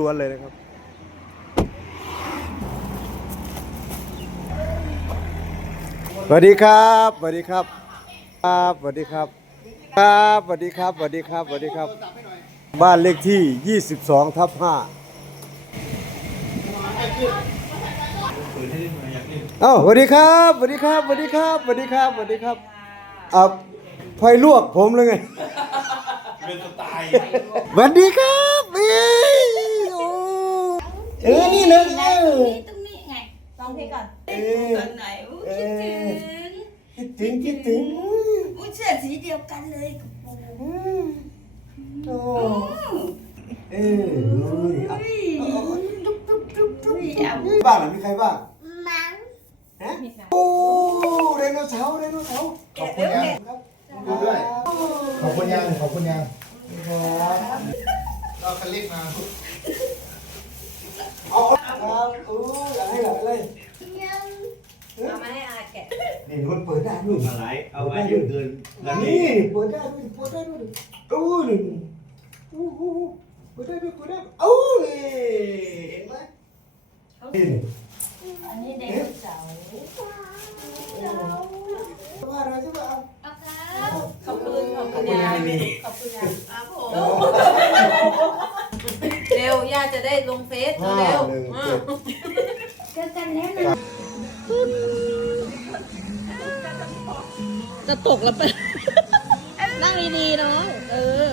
ล้วนเลยนะครับ สวัสดีครับ สวัสดีครับ ครับ สวัสดีครับ ครับ สวัสดีครับ สวัสดีครับ สวัสดีครับ บ้านเลขที่ 22 ทับ5เอ้าสวัสดีครับ สวัสดีครับ สวัสดีครับ สวัสดีครับ สวัสดีครับอะไฟลวกผมเลยไง เป็นสไตล์สวัสดีครับเอ้ยโอ้ เออนี่เลยไหนเอตรงอนี้ตรงนี้ไงลองเพลงก่อนเออตอนไหนอู้คิดถึงคิดถึงคิดถึงอู้เสื้อสีเดียวกันเลยกับปูโอ้เออเอาดุ๊บดุ๊บดุ๊บดุ๊บแอวบ้านหลังมีใครบ้างมังฮะโอ้ไดโนเสาร์ไดโนเสาร์ขอบคุณยังครับดูด้วยขอบคุณยังขอบคุณยังครับเราคันเล็กมาเอา ครับโอ้อยากให้หลับเลยเอามาให้อาแกะนี่มันเปิดได้ด้วยอะไรเอาไว้ยืดเดินแล้วนี่นี่เปิดได้ด้วยเปิดได้ด้วยโอ้ยโอ้โหเปิดได้ด้วยเปิดได้โอ้ยเห็นไหมนี่อันนี้เด็กสาวว่าอะไรใช่ไหมเอาเอาครับขอบคุณขอบคุณยายขอบคุณยาย ย่าจะได้ลงเฟซเร็วหเจ็เจอกันแล้วนะจะตกแล้วไป นั่งดีๆน้อง เออ